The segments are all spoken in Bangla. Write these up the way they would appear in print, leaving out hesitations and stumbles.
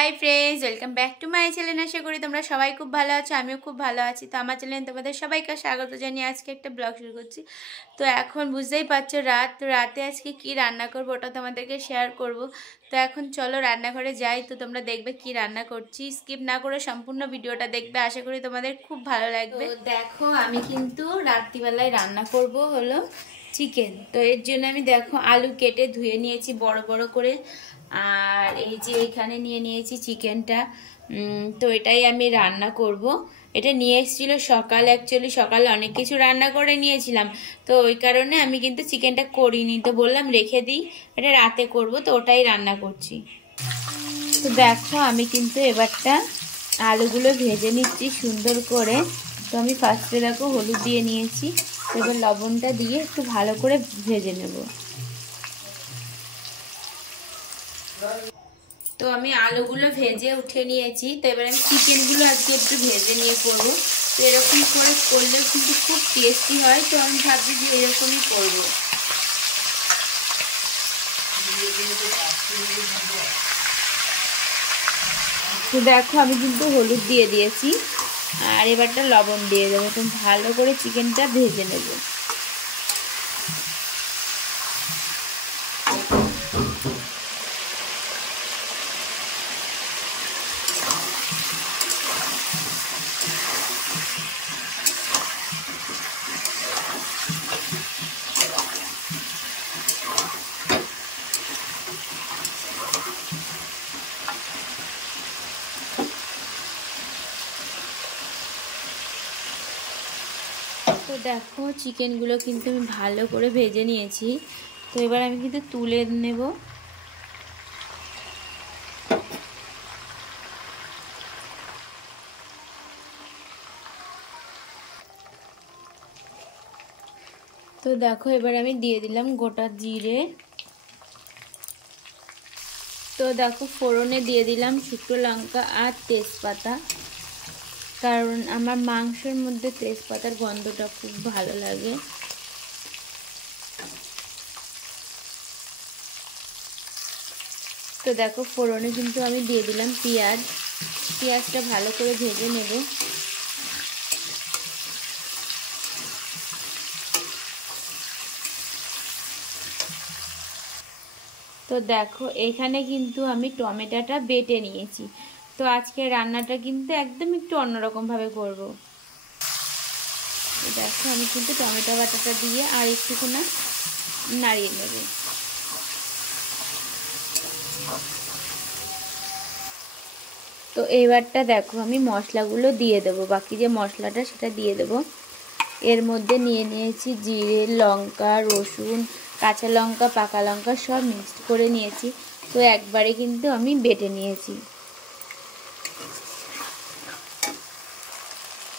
High friends welcome back to my channel. आशा करी तुम्हारा सबाई खूब भालो आछो, आमिओ खूब भालो आछि। तो आमार चैनेले तोमादेर सबाइके स्वागत जानिये आजके एकटा ब्लग शुरू करछि। तो एखन बुझतेई पारछो रात, तो राते आजके कि रान्ना करबो ओटा तोमादेरके शेयर करब। तो एखन चलो रान्नाघरे जाई, तो तोमरा देखबे कि रान्ना करछि। स्किप ना करे सम्पूर्ण भिडियोटा देखबे, आशा करी तोमादेर खूब भालो लागबे। तो देखो आमी किन्तु रात्रिबेलाय रान्ना करब हलो चिकेन। तो एर जोन्नो आमी देखो आलू केटे धुए निয়েছি बड़ बड़ करे, আর এই যে এখানে নিয়ে নিয়েছি চিকেনটা। তো এটাই আমি রান্না করব। এটা নিয়ে এসেছিল সকালে, অ্যাকচুয়ালি সকালে অনেক কিছু রান্না করে নিয়েছিলাম, তো ওই কারণে আমি কিন্তু চিকেনটা করিনি। তো বললাম রেখে দিই, এটা রাতে করব, তো ওটাই রান্না করছি। তো দেখো আমি কিন্তু এবারটা আলুগুলো ভেজে নিচ্ছি সুন্দর করে। তো আমি ফার্স্টে দেখো হলুদ দিয়ে নিয়েছি, এবার লবণটা দিয়ে একটু ভালো করে ভেজে নেব। তো আমি আলুগুলো ভেজে উঠে নিয়েছি। তো এবার আমি চিকেনগুলো আজকে একটু ভেজে নিয়ে করব। তো এরকম করে করলে কিন্তু খুব টেস্টি হয়, তো আমি ভাবছি যে এরকমই করব। তো দেখো আমি কিন্তু হলুদ দিয়ে দিয়েছি, আর এবারটা লবণ দিয়ে দেবো। তো ভালো করে চিকেনটা ভেজে নেব। তো দেখো চিকেনগুলো কিন্তু আমি ভালো করে ভেজে নিয়েছি। তো এবার আমি কিন্তু তুলে নেব। তো দেখো এবার আমি দিয়ে দিলাম গোটা জিরে। তো দেখো ফোড়নে দিয়ে দিলাম শুকনো লঙ্কা আর তেজপাতা, কারণ আমার মাংসের মধ্যে তেজপাতার গন্ধটা খুব ভালো লাগে। তো দেখো ফোড়নে কিন্তু আমি দিয়ে দিলাম পেঁয়াজ। পেঁয়াজটা ভালো করে ভেজে নেব। তো দেখো এখানে কিন্তু আমি টমেটোটা বেটে নিয়েছি। তো আজকে রান্নাটা কিন্তু একদম একটু অন্যরকম ভাবে করব। দেখো আমি কিন্তু টমেটো বাটাটা দিয়ে আর একটুখানি নাড়িয়ে নেব। তো এইবারটা দেখো আমি মশলাগুলো দিয়ে দেব, বাকি যে মশলাটা সেটা দিয়ে দেব। এর মধ্যে নিয়ে নিয়েছি জিরে, লঙ্কা, রসুন, কাঁচা লঙ্কা, পাকা লঙ্কা সব মিক্সড করে নিয়েছি। তো একবারে কিন্তু আমি বেটে নিয়েছি।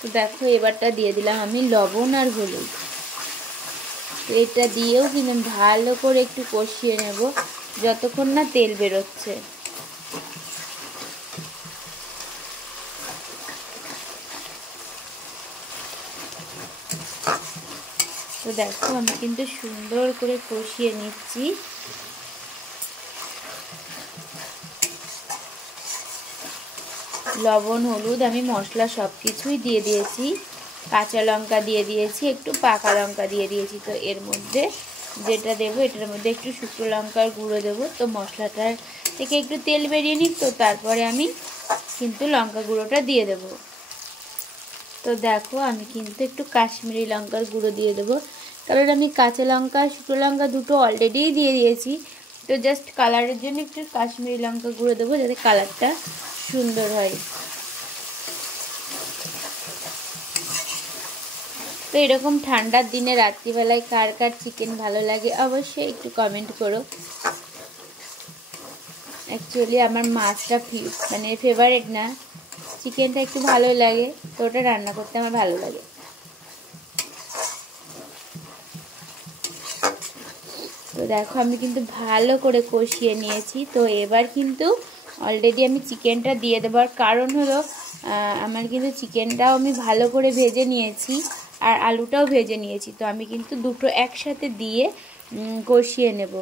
তো দেখো এবারটা দিয়ে দিলাম আমি লবণ আর হলুদ। এটা দিয়েও কিন্তু ভালো করে একটু কষিয়ে নেব যতক্ষণ না তেল বেরোচ্ছে। তো দেখো আমি কিন্তু সুন্দর করে কষিয়ে নিচ্ছি। লবণ, হলুদ, আমি মশলা সব কিছুই দিয়ে দিয়েছি। কাঁচা লঙ্কা দিয়ে দিয়েছি, একটু পাকা লঙ্কা দিয়ে দিয়েছি। তো এর মধ্যে যেটা দেবো, এটার মধ্যে একটু শুকনো লঙ্কার গুঁড়ো দেবো। তো মশলাটার থেকে একটু তেল বেরিয়ে নিক, তো তারপরে আমি কিন্তু লঙ্কা গুঁড়োটা দিয়ে দেবো। তো দেখো আমি কিন্তু একটু কাশ্মীরি লঙ্কার গুঁড়ো দিয়ে দেবো, কারণ আমি কাঁচা লঙ্কা শুকনো লঙ্কা দুটো অলরেডি দিয়ে দিয়েছি। তো জাস্ট কালারের জন্য একটু কাশ্মীরি লঙ্কা গুঁড়ো দেবো, যাতে কালারটা সুন্দর হয়। তো এরকম ঠান্ডার দিনে রাত্রিবেলায় কার কার চিকেন ভালো লাগে অবশ্যই একটু কমেন্ট করো। অ্যাকচুয়ালি আমার মাছটা মানে ফেভারিট না, চিকেনটা একটু ভালোই লাগে, তো ওটা রান্না করতে আমার ভালো লাগে। তো দেখো আমি কিন্তু ভালো করে কষিয়ে নিয়েছি। তো এবার কিন্তু অলরেডি আমি চিকেনটা দিয়ে দেবার কারণ হলো আমার কিন্তু চিকেনটাও আমি ভালো করে ভেজে নিয়েছি আর আলুটাও ভেজে নিয়েছি। তো আমি কিন্তু দুটো একসাথে দিয়ে কষিয়ে নেব।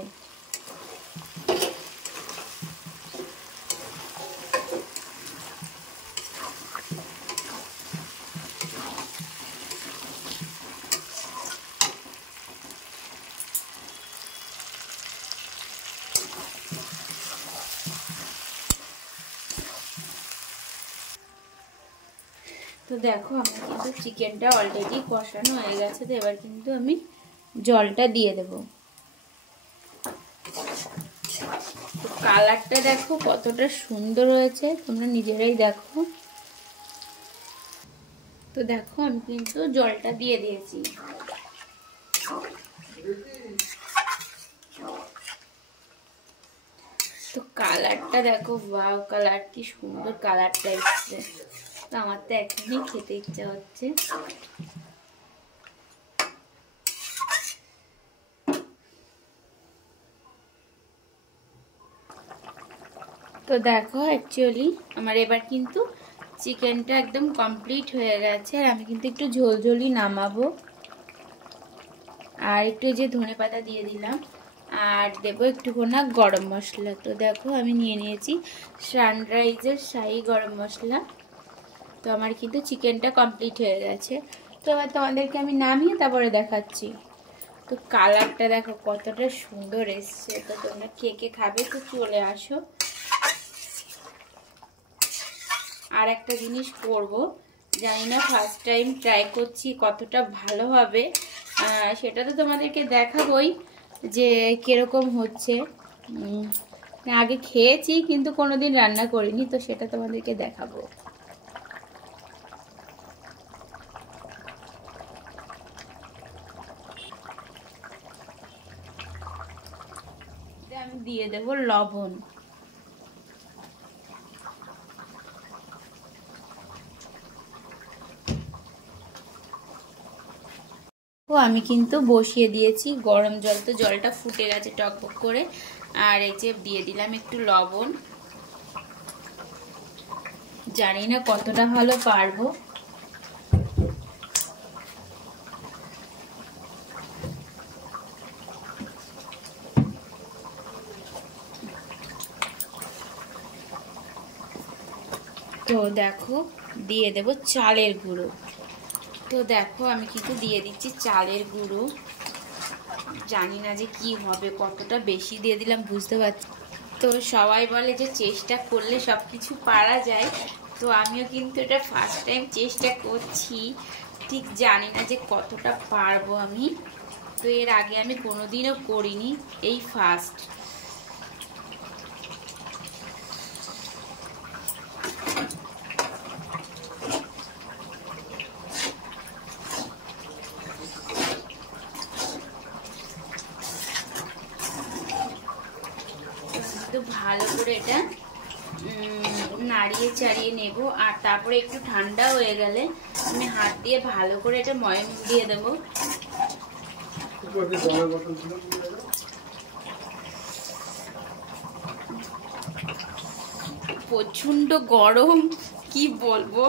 তো দেখো আমার কিন্তু চিকেনটা অলরেডি কষানো হয়ে গেছে, তো এবার কিন্তু আমি জলটা দিয়ে দেব। তো কালারটা দেখো কতটা সুন্দর হয়েছে, তোমরা নিজেরাই দেখো। তো দেখো আমি কিন্তু জলটা দিয়ে দিয়েছি। তো কালারটা দেখো, ওয়াও কালার, কি সুন্দর কালারটা এসছে। তো আমার তো এখনই খেতে ইচ্ছা হচ্ছে। তো দেখো অ্যাকচুয়ালি আমার এবার কিন্তু চিকেনটা একদম কমপ্লিট হয়ে গেছে। আর আমি কিন্তু একটু ঝোলঝোলি নামাবো। আর একটু যে ধনেপাতা দিয়ে দিলাম, আর দেবো একটুখানা গরম মশলা। তো দেখো আমি নিয়ে নিয়েছি সানরাইজের শাহি গরম মশলা। তো আমার কিন্তু চিকেনটা কমপ্লিট হয়ে গেছে। তো এবার তোমাদেরকে আমি নামিয়ে তারপরে দেখাচ্ছি। তো কালারটা দেখো কতটা সুন্দর এসছে। তো তোমরা কে কে খাবে তো চলে আসো। আর একটা জিনিস করব, জানি না, ফার্স্ট টাইম ট্রাই করছি, কতটা ভালো হবে সেটা তো তোমাদেরকে দেখাবই যে কিরকম হচ্ছে। আগে খেয়েছি কিন্তু কোনোদিন রান্না করিনি, তো সেটা তোমাদেরকে দেখাবো। আমি দিয়ে দেব লবণ। ও আমি কিন্তু বসিয়ে দিয়েছি গরম জল। তো জলটা ফুটে গেছে টকবক করে। আর এই যে দিয়ে দিলাম একটু লবণ। জানি না কতটা ভালো পারবো। তো দেখো দিয়ে দেব চালের গুঁড়ো। তো দেখো আমি কিন্তু দিয়ে দিচ্ছি চালের গুঁড়ো। জানি না যে কি হবে, কতটা বেশি দিয়ে দিলাম বুঝতে পারছি। তো সবাই বলে যে চেষ্টা করলে সব কিছু পারা যায়। তো আমিও কিন্তু এটা ফার্স্ট টাইম চেষ্টা করছি, ঠিক জানি না যে কতটা পারবো আমি। তো এর আগে আমি কোনোদিনও করিনি, এই ফার্স্ট। তো ভালো করে এটা নাড়িয়ে চাড়িয়ে নেব। আর তারপরে একটু ঠান্ডা হয়ে গেলে আমি হাত দিয়ে ভালো করে এটা ময়ম দিয়ে দেব। প্রচন্ড গরম, কি বলবো,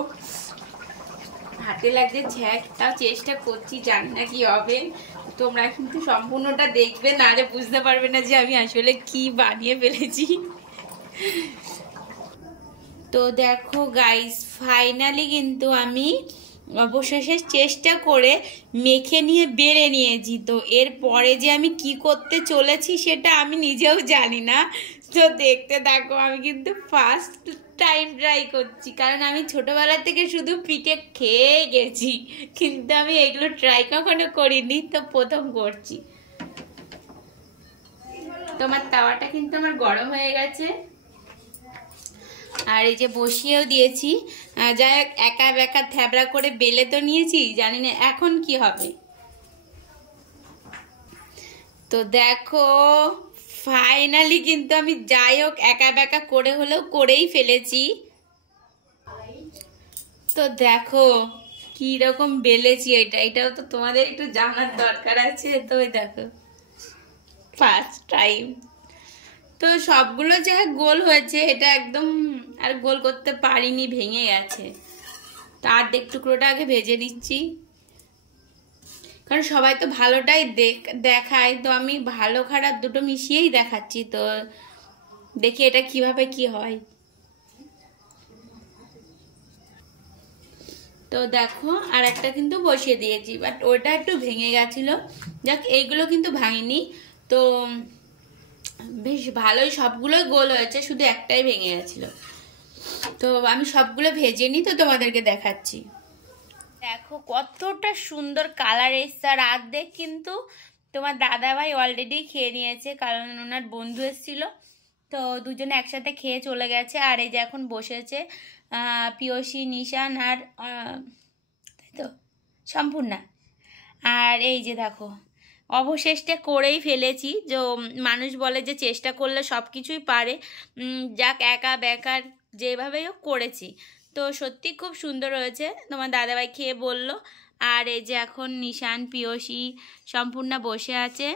হাতে লাগছে ঝ্যাক। তাও চেষ্টা করছি, জানি না কি হবে। তোমরা কিন্তু সম্পূর্ণটা দেখবে, না রে বুঝতে পারবে না যে আমি আসলে কি বানিয়ে ফেলেছি। তো দেখো গাইস, ফাইনালি কিন্তু আমি অবশেষে চেষ্টা করে মেখে নিয়ে বেড়ে নিয়েছি। তো এরপরে যে আমি কি করতে চলেছি সেটা আমি নিজেও জানি না। তো দেখতে থাকো, আমি কিন্তু ফার্স্ট টাইম ট্রাই করছি, কারণ আমি ছোটবেলা থেকে শুধু পিঠে খেয়ে গেছি, কিন্তু আমি এগুলো ট্রাই কখনো করিনি, তো প্রথম করছি। তোমার তাওয়াটা কিন্তু আমার গরম হয়ে গেছে। আর এই যে বসিয়েও দিয়েছি। যাই হোক, একা বেকা থ্যাবড়া করে বেলে তো নিয়েছি, জানি না এখন কি হবে। তো দেখো ফাইনালি কিন্তু আমি যাই হোক একা বেকা করে হলেও করেই ফেলেছি। তো দেখো কি রকম বেলেছি, এটাও তো তোমাদের একটু জানার দরকার আছে। তো দেখো ফার্স্ট টাইম। তো সবগুলো যা গোল হয়েছে, এটা একদম আর গোল করতে পারিনি, ভেঙে গেছে। তো অর্ধেক টুকরোটা আগে ভেজে দিচ্ছি, কারণ সবাই তো ভালোটাই দেখায়। তো আমি ভালো খারাপ দুটো মিশিয়েই দেখাচ্ছি। তো দেখি এটা কিভাবে কি হয়। তো দেখো আর একটা কিন্তু বসিয়ে দিয়েছি, বাট ওটা একটু ভেঙে গেছিলো। যাক, এইগুলো কিন্তু ভাঙেনি। তো বেশ ভালোই, সবগুলোই গোল হয়েছে, শুধু একটাই ভেঙে গেছিলো। তো আমি সবগুলো ভেজে নিই, তো তোমাদেরকে দেখাচ্ছি। দেখো কতটা সুন্দর কালার এসছে, আর অর্ধেক কিন্তু তোমার দাদাভাই অলরেডি খেয়ে নিয়েছে, কারণ ওনার বন্ধু এসেছিল, তো দুজনে একসাথে খেয়ে চলে গেছে। আর এই যে এখন বসেছে পিয়সী, নিশান আর তাই তো সম্পূর্ণা। আর এই যে দেখো অবশেষটা করেই ফেলেছি, যে মানুষ বলে যে চেষ্টা করলে সব কিছুই পারে, যাক একা বেকার যেভাবেই হোক করেছি। তো সত্যি খুব সুন্দর হয়েছে, তোমার দাদাভাই খেয়ে বলল। আর এই যে এখন নিশান, পিয়সী, সম্পূর্ণা বসে আছে।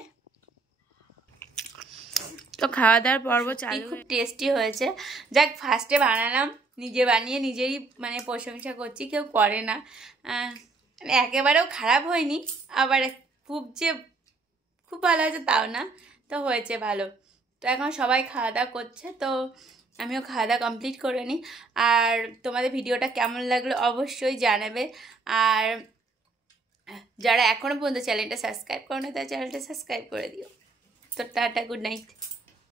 তো খাওয়া দাওয়ার পর্ব চালু। খুব টেস্টি হয়েছে। যাক ফার্স্টে বানালাম, নিজে বানিয়ে নিজেরই মানে প্রশংসা করছি, কেউ করে না। একেবারেও খারাপ হয়নি, আবার খুব ভালো হয়েছে তাও না, তো হয়েছে ভালো। তো এখন সবাই খাওয়া দাওয়া করছে, তো আমিও খাওয়া দাওয়া কমপ্লিট করে নিই। আর তোমাদের ভিডিওটা কেমন লাগলো অবশ্যই জানাবে। আর যারা এখনও পর্যন্ত চ্যানেলটা সাবস্ক্রাইব করো না, তারা চ্যানেলটা সাবস্ক্রাইব করে দিও। তো টাটা, গুড নাইট।